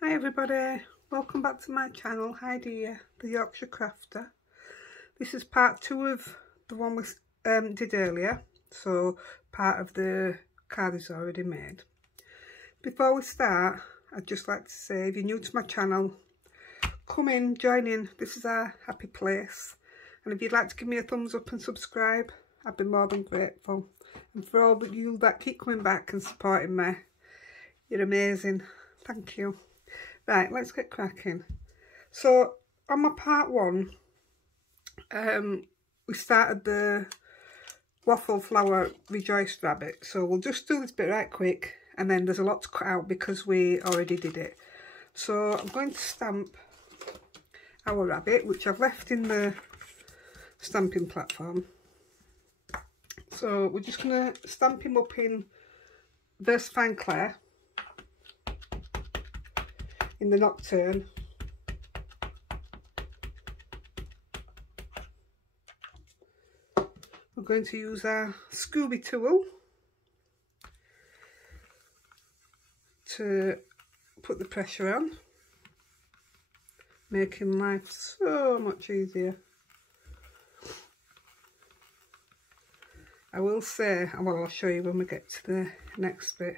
Hi everybody, welcome back to my channel, Heidi-The, the Yorkshire Crafter. This is part 2 of the one we did earlier, so part of the card is already made. Before we start, I'd just like to say, if you're new to my channel, come in, join in, this is our happy place. And if you'd like to give me a thumbs up and subscribe, I'd be more than grateful. And for all of you that keep coming back and supporting me, you're amazing, thank you. Right, let's get cracking. So on my part 1, we started the waffle flower rejoiced rabbit. So we'll just do this bit right quick, and then there's a lot to cut out because we already did it. So I'm going to stamp our rabbit, which I've left in the stamping platform. So we're just going to stamp him up in Versafine Clay in the Nocturne. We're going to use our Scooby tool to put the pressure on, making life so much easier. I will say, well, I'll show you when we get to the next bit.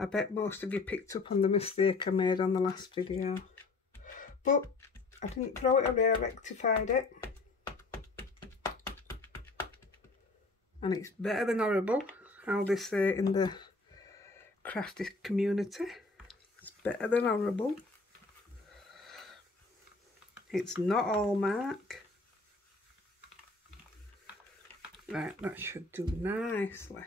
I bet most of you picked up on the mistake I made on the last video, but I didn't throw it away, I rectified it. And it's better than horrible, how they say in the crafty community. It's better than horrible. It's not hallmark. Right, that should do nicely.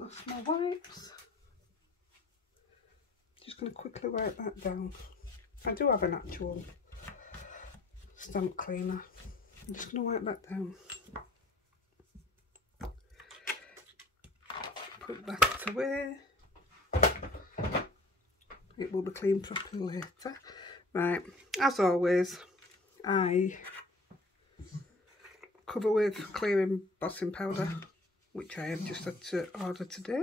Lost my wipes. Just going to quickly wipe that down. I do have an actual stamp cleaner. I'm just going to wipe that down. Put that away. It will be cleaned properly later. Right, as always, I cover with clear embossing powder, which I have just had to order today.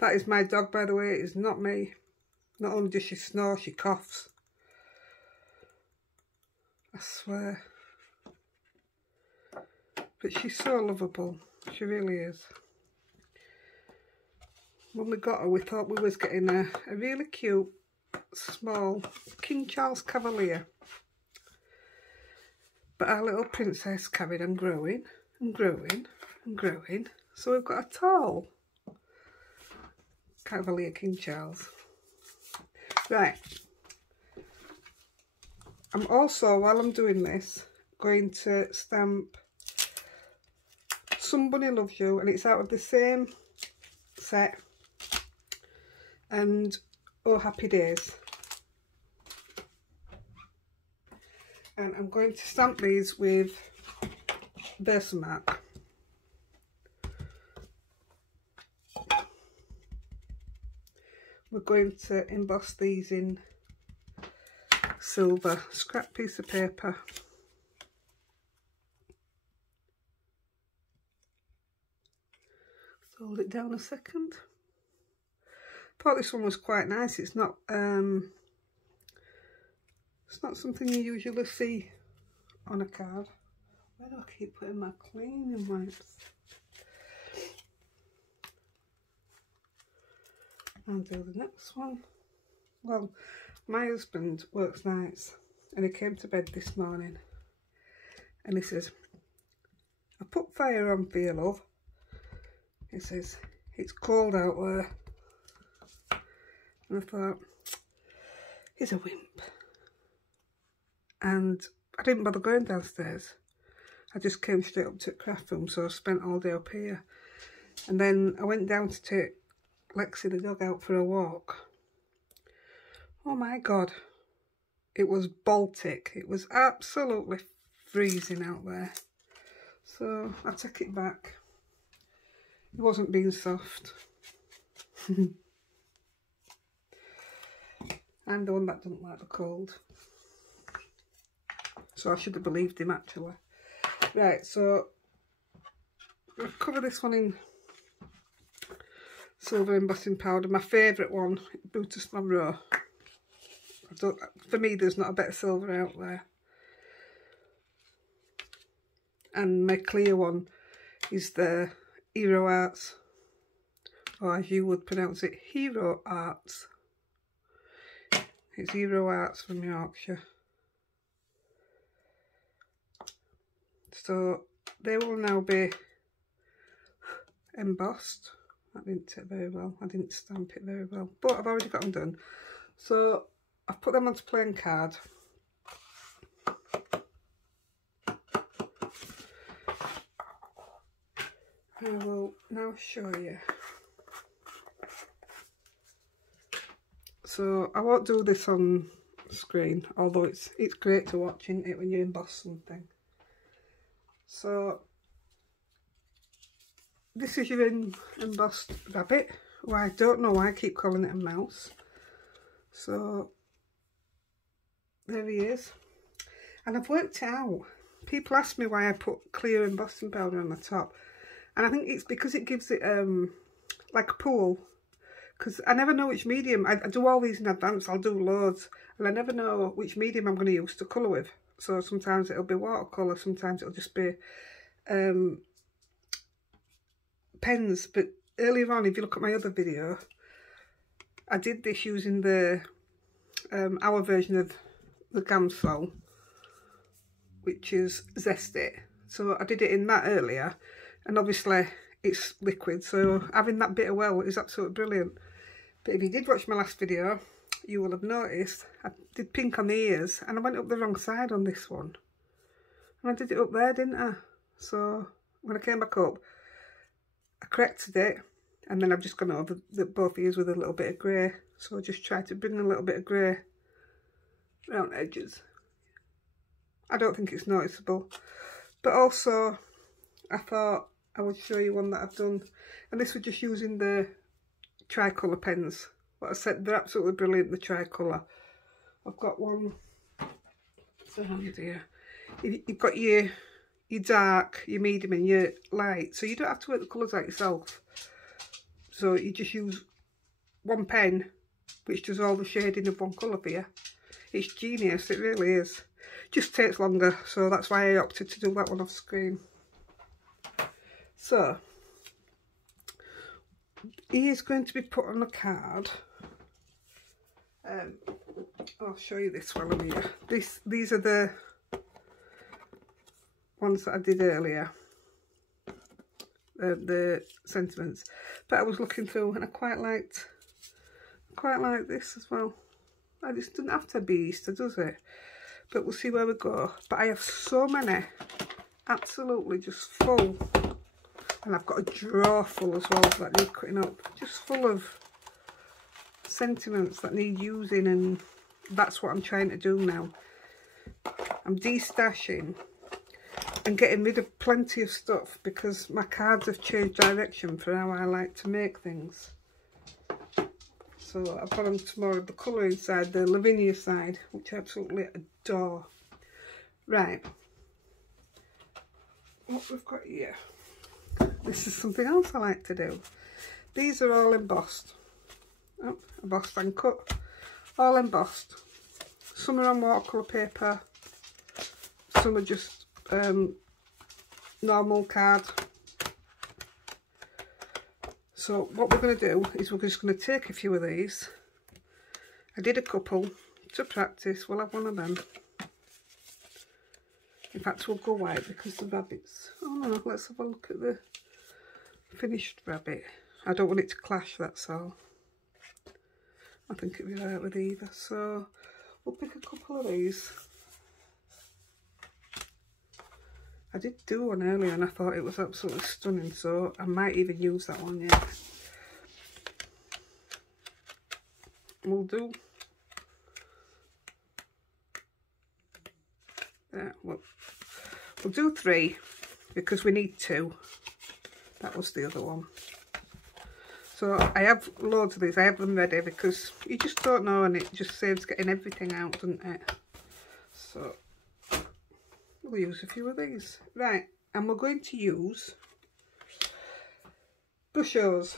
That is my dog, by the way, it is not me. Not only does she snore, she coughs. I swear. But she's so lovable, she really is. When we got her, we thought we was getting a really cute, small King Charles Cavalier. But our little princess carried on growing and growing and growing, so we've got a tall Cavalier King Charles. Right, I'm also, while I'm doing this, going to stamp Somebody Loves You, and it's out of the same set, and Oh Happy Days. And I'm going to stamp these with Versamark. We're going to emboss these in silver, scrap piece of paper. Hold it down a second. Thought this one was quite nice. It's not something you usually see on a card. Where do I keep putting my cleaning wipes? And do the next one. Well, my husband works nights and he came to bed this morning and he says, "I put fire on for you, love." He says, "It's cold out there." And I thought, he's a wimp. And I didn't bother going downstairs. I just came straight up to the craft room, so I spent all day up here. And then I went down to take Lexi the dog out for a walk. Oh my God, it was Baltic. It was absolutely freezing out there. So I take it back. It wasn't being soft. I'm the one that doesn't like the cold. So I should have believed him actually. Right, so I'll cover this one in silver embossing powder. My favourite one, Brutus Monroe. For me, there's not a better silver out there. And my clear one is the Hero Arts, or as you would pronounce it, Hero Arts. It's Hero Arts from Yorkshire. So they will now be embossed. That didn't take very well. I didn't stamp it very well, but I've already got them done. So I've put them onto plain card. I will now show you. So I won't do this on screen, although it's great to watch, isn't it, when you emboss something. So this is your embossed rabbit. Well, I don't know why I keep calling it a mouse. So there he is. And I've worked it out. People ask me why I put clear embossing powder on the top. And I think it's because it gives it like a pool. Because I never know which medium. I do all these in advance. I'll do loads. And I never know which medium I'm going to use to colour with. So sometimes it'll be watercolour. Sometimes it'll just be pens. But earlier on, if you look at my other video, I did this using the our version of the gamsol, which is Zesty. So I did it in that earlier. And obviously it's liquid, so having that bit of well is absolutely brilliant. But if you did watch my last video, you will have noticed I did pink on the ears and I went up the wrong side on this one. And I did it up there, didn't I? So when I came back up, I corrected it, and then I've just gone over both ears with a little bit of grey. So I just tried to bring a little bit of grey around the edges. I don't think it's noticeable. But also, I thought I would show you one that I've done, and this was just using the tricolour pens. What I said, they're absolutely brilliant, the tricolour. I've got one, it's around here. You've got your dark, your medium and your light, so you don't have to work the colours out yourself. So you just use one pen which does all the shading of one colour for you. It's genius, it really is. Just takes longer, so that's why I opted to do that one off screen. So, he is going to be put on a card. I'll show you this while I'm here. These are the ones that I did earlier, the sentiments. But I was looking through and I quite like this as well. It doesn't have to be Easter, does it? But we'll see where we go. But I have so many, absolutely just full. And I've got a drawer full as well that need cutting up, just full of sentiments that need using, and that's what I'm trying to do now. I'm destashing and getting rid of plenty of stuff because my cards have changed direction for how I like to make things. So I've got them tomorrow, the colouring side, the Lavinia side, which I absolutely adore. Right, what we've got here. This is something else I like to do. These are all embossed. Oh, embossed and cut. All embossed. Some are on watercolour paper. Some are just normal card. So what we're going to do is we're just going to take a few of these. I did a couple to practice. We'll have one of them. In fact, we'll go white because the rabbits... Oh no, let's have a look at the finished rabbit. I don't want it to clash, that's all. I think it'll be right with either. So we'll pick a couple of these. I did do one earlier and I thought it was absolutely stunning, so I might even use that one yet. We'll do... Yeah, we'll do 3 because we need 2. That was the other one. So I have loads of these. I have them ready because you just don't know, and it just saves getting everything out, doesn't it? So we'll use a few of these. Right, and we're going to use BRUSHOs.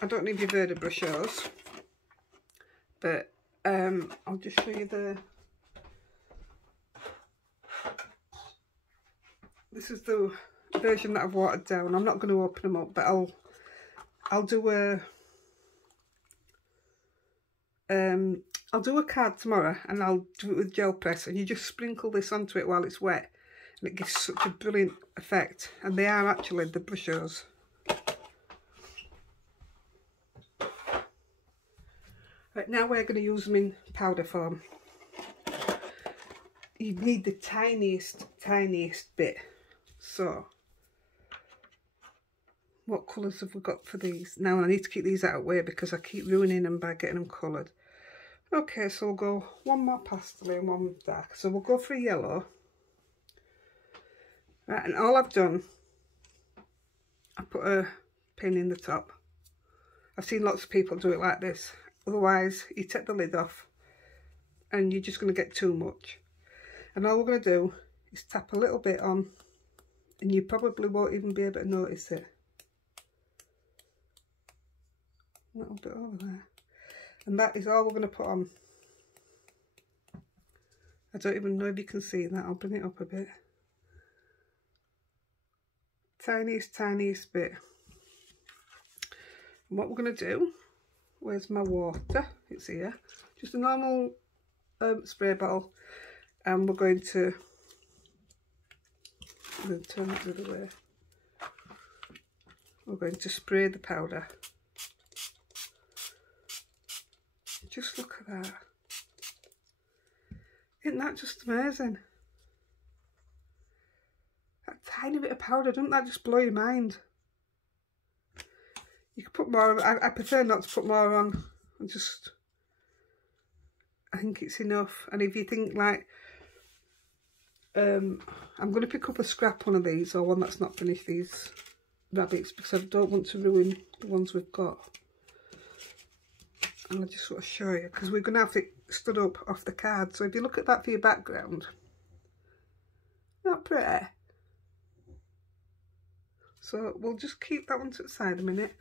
I don't know if you've heard of BRUSHOs, but I'll just show you this is the version that I've watered down. I'm not going to open them up, but I'll do a card tomorrow, and I'll do it with gel press, and you just sprinkle this onto it while it's wet, and it gives such a brilliant effect. And they are actually the BRUSHOs. Right, now we're going to use them in powder form. You need the tiniest bit. So, what colours have we got for these? Now I need to keep these out of the way because I keep ruining them by getting them coloured. Okay, so we'll go one more pastel and one dark. So we'll go for a yellow. Right, and all I've done, I put a pin in the top. I've seen lots of people do it like this. Otherwise, you take the lid off and you're just going to get too much. And all we're going to do is tap a little bit on, and you probably won't even be able to notice it. A little bit over there. And that is all we're going to put on. I don't even know if you can see that. I'll bring it up a bit. Tiniest bit. And what we're going to do, where's my water? It's here. Just a normal spray bottle. And we're going to turn it the other way. We're going to spray the powder. Just look at that. Isn't that just amazing? That tiny bit of powder, doesn't that just blow your mind? You could put more. I prefer not to put more on. I think it's enough. And if you think like, I'm going to pick up a scrap one of these, or one that's not finished, these rabbits, because I don't want to ruin the ones we've got. And I just want to show you, because we're going to have it stood up off the card. So if you look at that for your background, not pretty. So we'll just keep that one to the side a minute.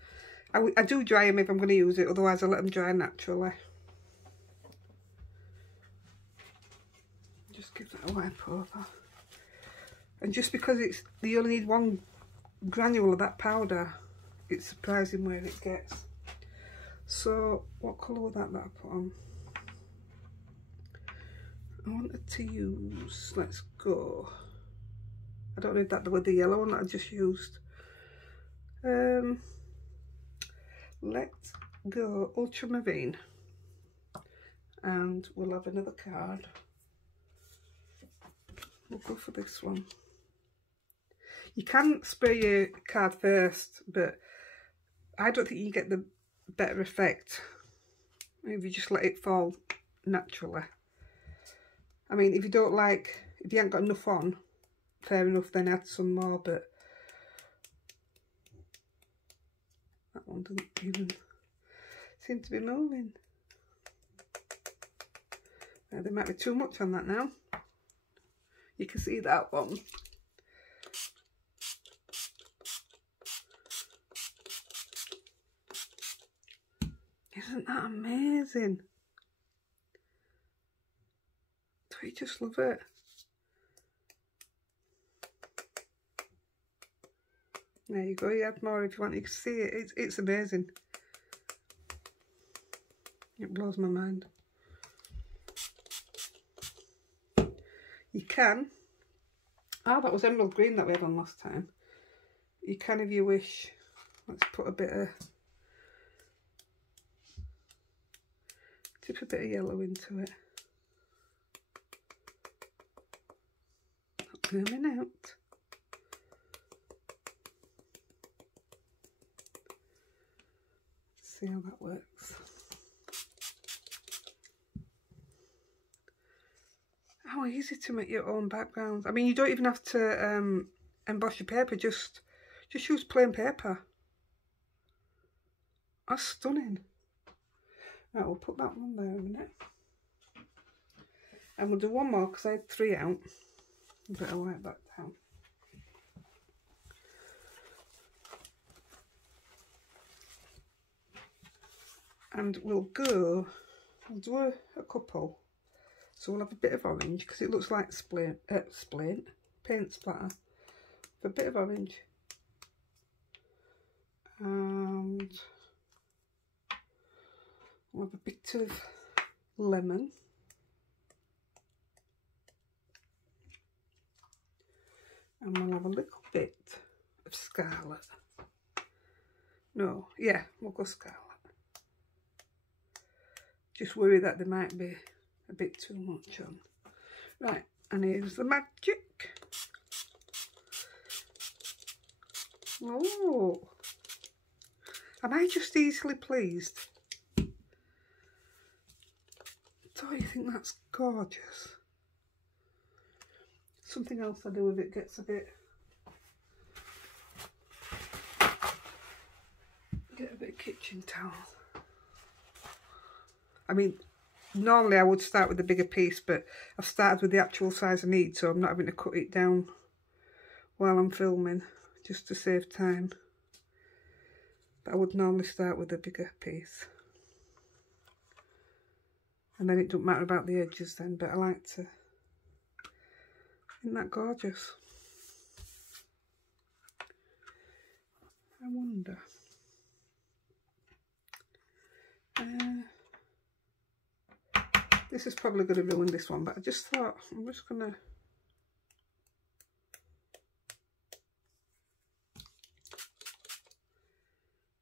I do dry them if I'm going to use it, otherwise I let them dry naturally. Just give that a wipe over. And just because you only need one granule of that powder, it's surprising where it gets. So what colour was that I put on? I wanted to use, let's go, I don't know if that was the yellow one that I just used. Let's go ultramarine, and we'll have another card. We'll go for this one. You can spray your card first, but I don't think you get the better effect if you just let it fall naturally. I mean, if you haven't got enough on, fair enough, then add some more, but that one doesn't even seem to be moving. Now, there might be too much on that now. You can see that one. Isn't that amazing? Don't you just love it? There you go, you add more if you want. You can see it, it's amazing. It blows my mind. You can, that was emerald green that we had on last time. You can, if you wish, let's put a bit of, dip a bit of yellow into it. Not coming out. See how that works. How easy to make your own backgrounds. I mean, you don't even have to emboss your paper, just use plain paper. That's stunning. Right, we'll put that one there in a minute. And we'll do one more because I had 3 out. I better wipe that down. And we'll do a couple. So we'll have a bit of orange because it looks like paint splatter. A bit of orange. And we'll have a bit of lemon. And we'll have a little bit of scarlet. No, yeah, we'll go scarlet. Just worry that there might be a bit too much on. Right, and here's the magic. Oh, am I just easily pleased? Don't you think that's gorgeous? Something else I do with it gets a bit... Get a bit of kitchen towel. I mean, normally I would start with a bigger piece, but I've started with the actual size I need, so I'm not having to cut it down while I'm filming, just to save time. But I would normally start with a bigger piece. And then it doesn't matter about the edges then, but I like to... Isn't that gorgeous? I wonder... this is probably going to ruin this one, but I just thought I'm just going to...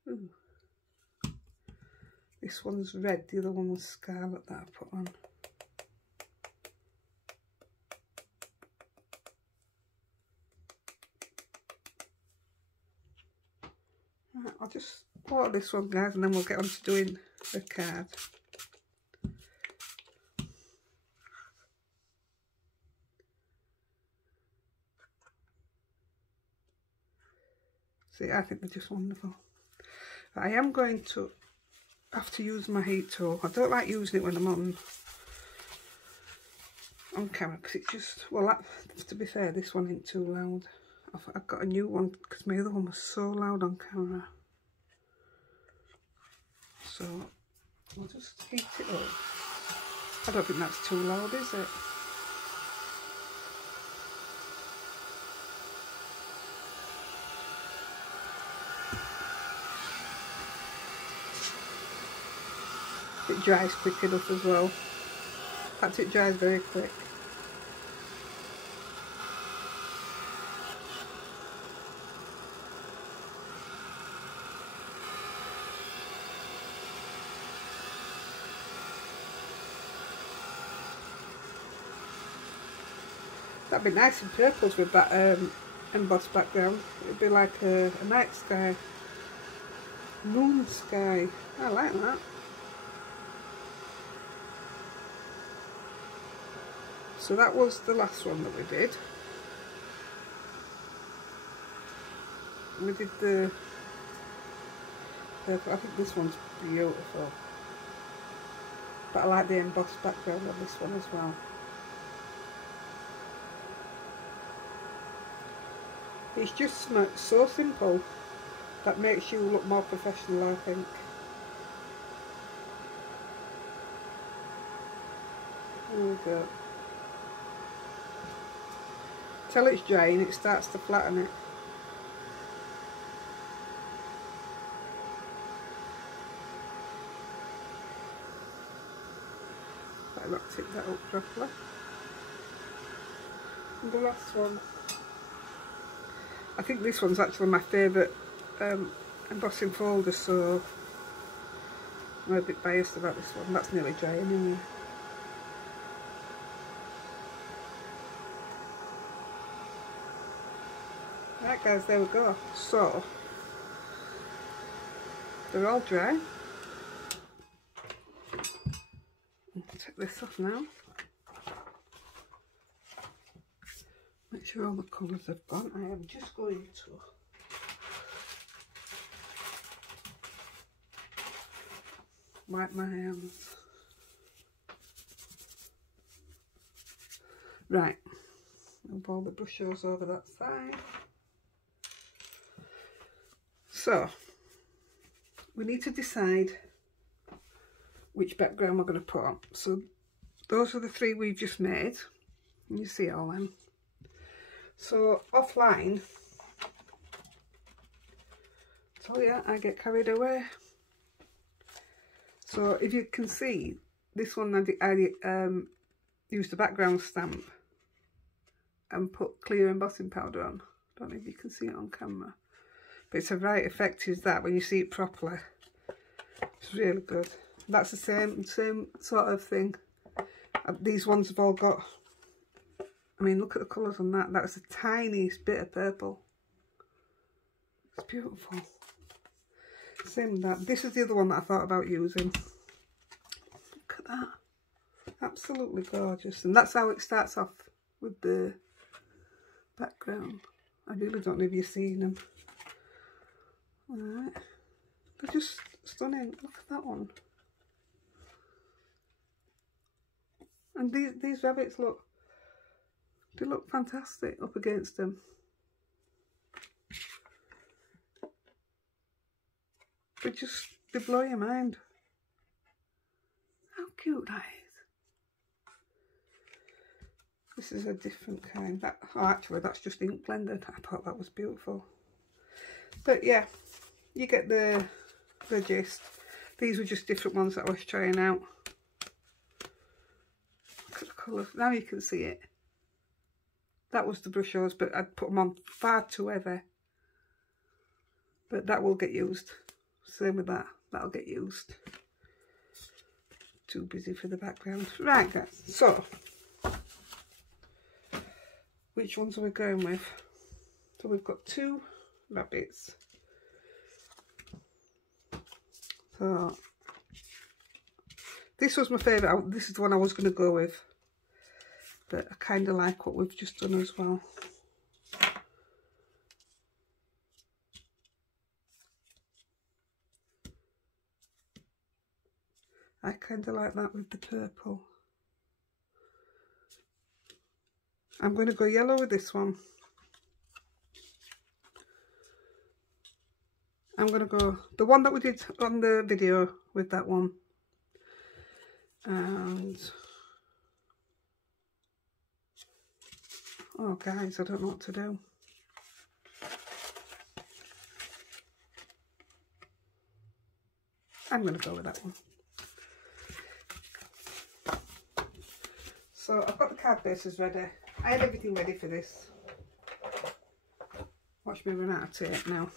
Ooh. This one's red, the other one was scarlet that I put on. Right, I'll just water this one, guys, and then we'll get on to doing the card. See, I think they're just wonderful. I am going to have to use my heat tool. I don't like using it when I'm on camera because it's just, well, that, to be fair, this one ain't too loud. I've got a new one because my other one was so loud on camera. So I'll just heat it up. I don't think that's too loud, is it? It dries quick enough as well. In fact, it dries very quick. That'd be nice in purples with that embossed background. It'd be like a night sky, moon sky. I like that. So that was the last one that we did. We did the purple. I think this one's beautiful. But I like the embossed background on this one as well. It's just so simple that makes you look more professional, I think. There we go. Till it's drying, it starts to flatten it. Better not tip that up properly. And the last one. I think this one's actually my favourite embossing folder, so I'm a bit biased about this one. That's nearly dry anyway. Right guys, there we go. So, they're all dry. I'll take this off now. Make sure all the colours have gone. I am just going to wipe my hands. Right, move all the BRUSHOs over that side. So, we need to decide which background we're going to put on. So those are the 3 we've just made. You see all them. So offline, tell you, I get carried away. So if you can see, this one I used the background stamp and put clear embossing powder on. Don't know if you can see it on camera, but it's a right effect is that when you see it properly. It's really good. That's the same sort of thing. These ones have all got, I mean, look at the colours on that. That's the tiniest bit of purple. It's beautiful. Same with that. This is the other one that I thought about using. Look at that. Absolutely gorgeous. And that's how it starts off with the background. I really don't know if you've seen them. Alright. They're just stunning. Look at that one. And these rabbits look, they look fantastic up against them. They blow your mind. How cute that is. This is a different kind. Oh, actually, that's just ink blended. I thought that was beautiful. But yeah, you get the gist. These were just different ones that I was trying out. Look at the colours. Now you can see it. That was the BRUSHOs, but I'd put them on far too heavy. But that will get used. Same with that. That'll get used. Too busy for the background. Right, guys. So, which ones are we going with? So we've got 2 rabbits. So this was my favourite. This is the one I was going to go with, but I kind of like what we've just done as well. I kind of like that with the purple. I'm going to go yellow with this one. I'm going to go the one that we did on the video with that one. And oh guys, I don't know what to do. I'm going to go with that one. So I've got the card bases ready. I had everything ready for this. Watch me run out of tape now.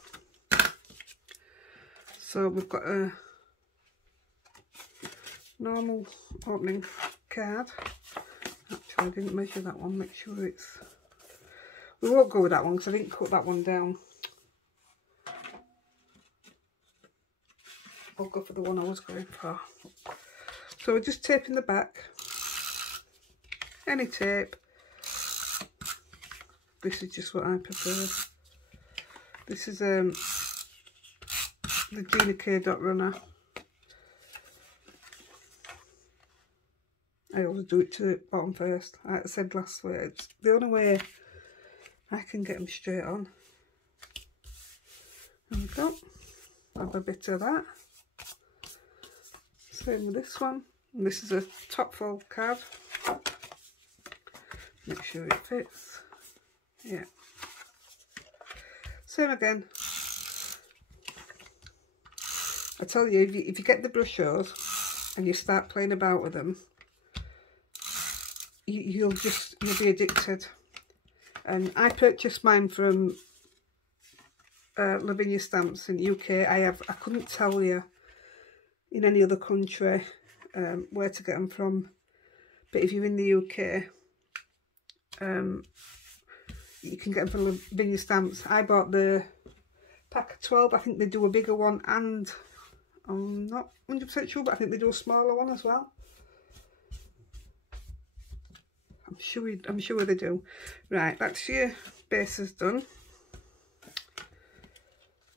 So we've got a normal opening card. Actually, I didn't measure that one. Make sure it's... We won't go with that one because I didn't cut that one down. I'll go for the one I was going for. So we're just taping the back. Any tape. This is just what I prefer. This is the Gina K. Dot Runner. I always do it to the bottom first. Like I said last week, it's the only way I can get them straight on. There we go. Have a bit of that. Same with this one. And this is a top fold card. Make sure it fits. Yeah. Same again. I tell you, if you get the BRUSHOs and you start playing about with them, you'll be addicted. And I purchased mine from Lavinia Stamps in the UK. I couldn't tell you in any other country where to get them from, but if you're in the UK, you can get them from Lavinia Stamps. I bought the pack of 12. I think they do a bigger one, and I'm not 100% sure, but I think they do a smaller one as well. I'm sure they do. Right, that's your bases done.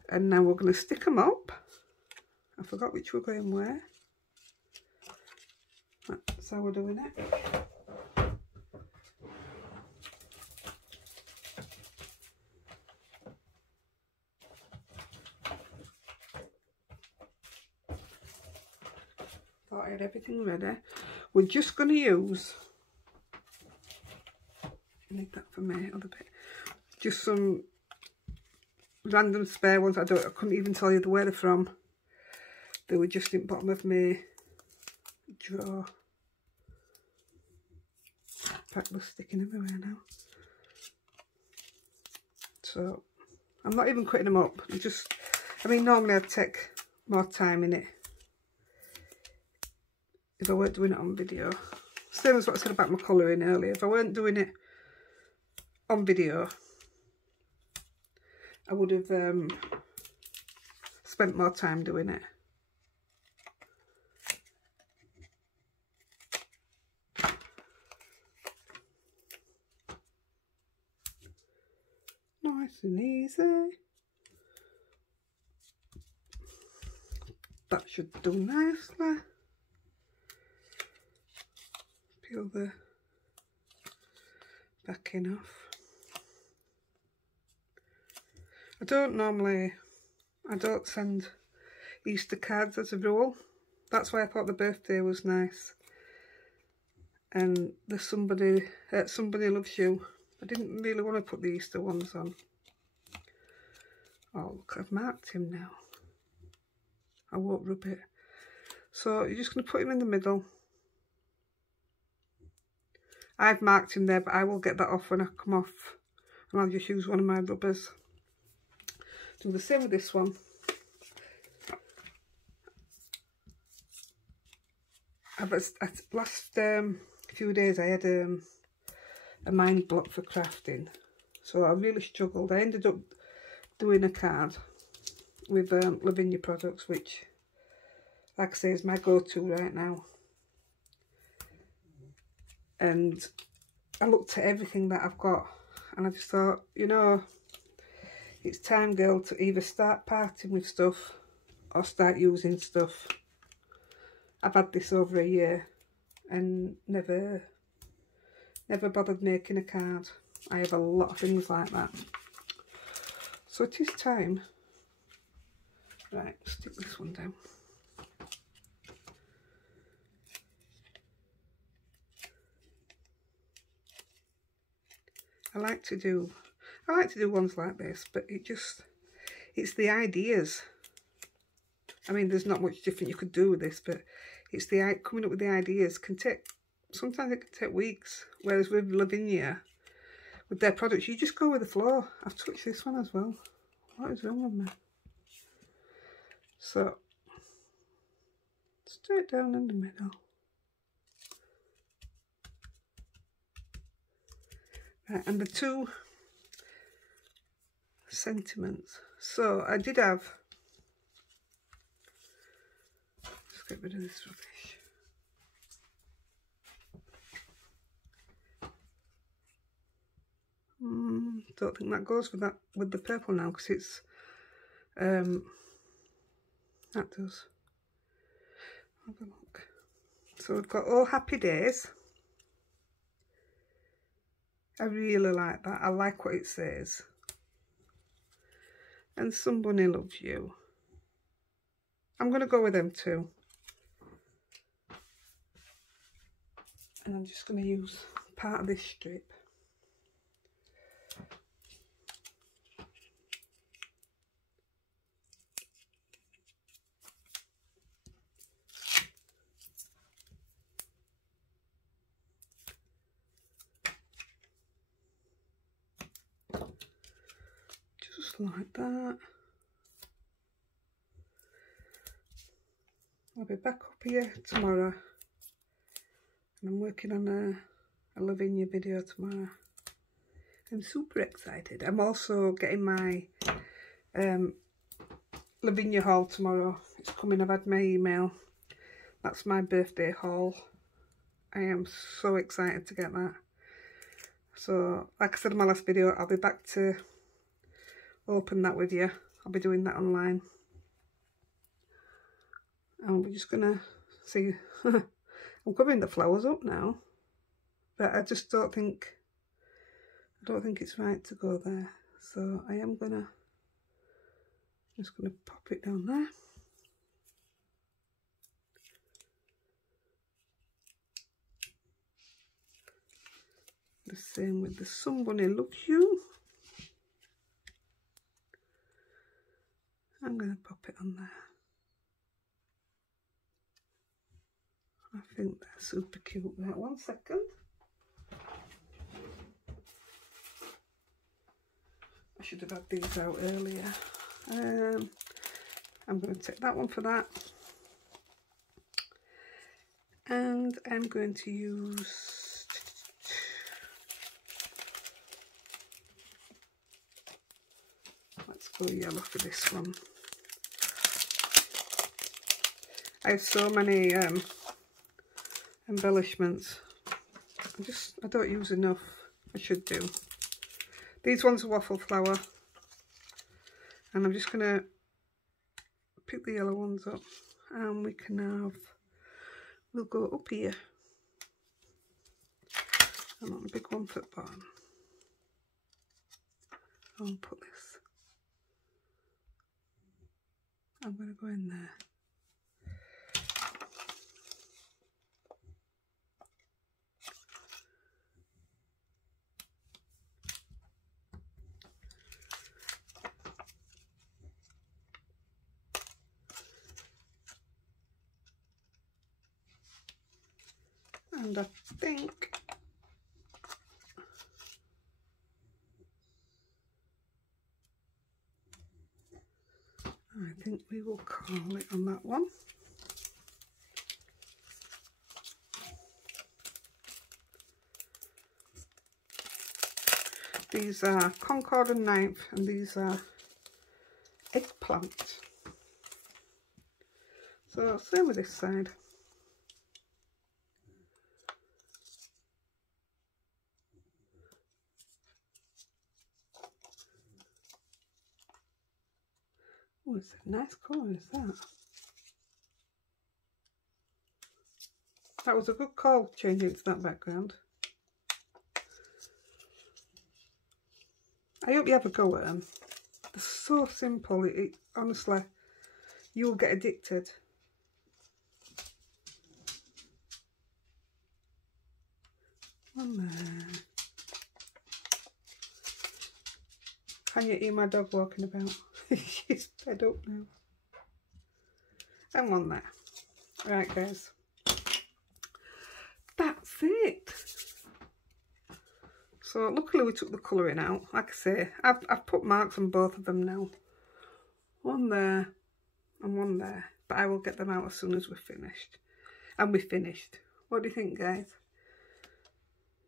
And now we're going to stick them up. I forgot which we're going where. That's how we're doing it. thought I had everything ready. We're just going to use, I need that for my other bit, just some random spare ones. I couldn't even tell you where they're from. They were just in the bottom of my drawer. In fact, they're sticking everywhere now. So I'm not even cutting them up. I mean, normally I'd take more time in it if I weren't doing it on video. Same as what I said about my colouring earlier. If I weren't doing it on video, I would have spent more time doing it. Nice and easy. That should do nicely. Peel the backing off. I don't send Easter cards as a rule. That's why I thought the birthday was nice. And the somebody loves you. I didn't really want to put the Easter ones on. Oh look, I've marked him now. I won't rub it. So you're just going to put him in the middle. I've marked him there, but I will get that off when I come off. And I'll just use one of my rubbers. Do the same with this one. Last few days I had a mind block for crafting, so I really struggled. I ended up doing a card with Lavinia products, which, like I say, is my go-to right now. And I looked at everything that I've got and I just thought, you know, it's time, girl, to either start parting with stuff or start using stuff. I've had this over a year and never bothered making a card. I have a lot of things like that. So it is time. Right, stick this one down. I like to do ones like this, but it's the ideas. I mean, there's not much different you could do with this, but it's coming up with the ideas sometimes it can take weeks. Whereas with Lavinia, with their products, you just go with the flow. I've touched this one as well. What is wrong with me? So straight down in the middle. Right, and the two sentiments. So I did have, let's get rid of this rubbish. Don't think that goes with the purple now, because it's that does. Have a look. So we've got all happy days. I really like that. I like what it says. And somebody loves you. I'm going to go with them too. And I'm just going to use part of this strip. Just like that. I'll be back up here tomorrow, and I'm working on a Lavinia video tomorrow. I'm super excited. I'm also getting my Lavinia haul tomorrow. It's coming. I've had my email. That's my birthday haul. I am so excited to get that. So, like I said in my last video, I'll be back to open that with you. I'll be doing that online. And we're just gonna see. I'm covering the flowers up now, but I just don't think it's right to go there. So I am just gonna pop it down there. Same with the Sun Bunny Loves You. I'm going to pop it on there. I think that's super cute. Right, 1 second. I should have had these out earlier. I'm going to take that one for that. And I'm going to use let's go yellow for this one. I have so many embellishments. I don't use enough. I should do. These ones are waffle flower, and I'm just gonna pick the yellow ones up, and we can have. We'll go up here. I want a big one for the bottom. I'll put this. I'm gonna go in there. And I think we will call it on that one. These are Concord and Ninth, and these are eggplant. So same with this side. Oh, it's a nice colour, is that? That was a good call, changing it to that background. I hope you have a go at them. They're so simple, honestly, you'll get addicted. One there. Can you hear my dog walking about? She's fed up now. And one there. Right, guys. That's it. So luckily we took the colouring out. Like I say, I've put marks on both of them now. One there and one there. But I will get them out as soon as we're finished. And we're finished. What do you think, guys?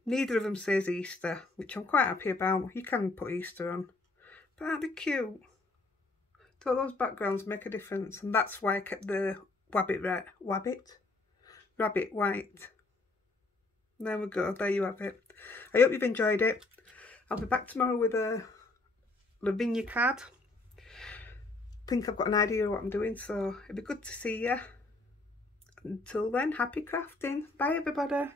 Neither of them says Easter, which I'm quite happy about. You can put Easter on. But aren't they cute? So those backgrounds make a difference, and that's why I kept the rabbit white. There we go, there you have it. I hope you've enjoyed it. I'll be back tomorrow with a Lavinia card. I think I've got an idea of what I'm doing, so it'd be good to see you. Until then, happy crafting. Bye everybody.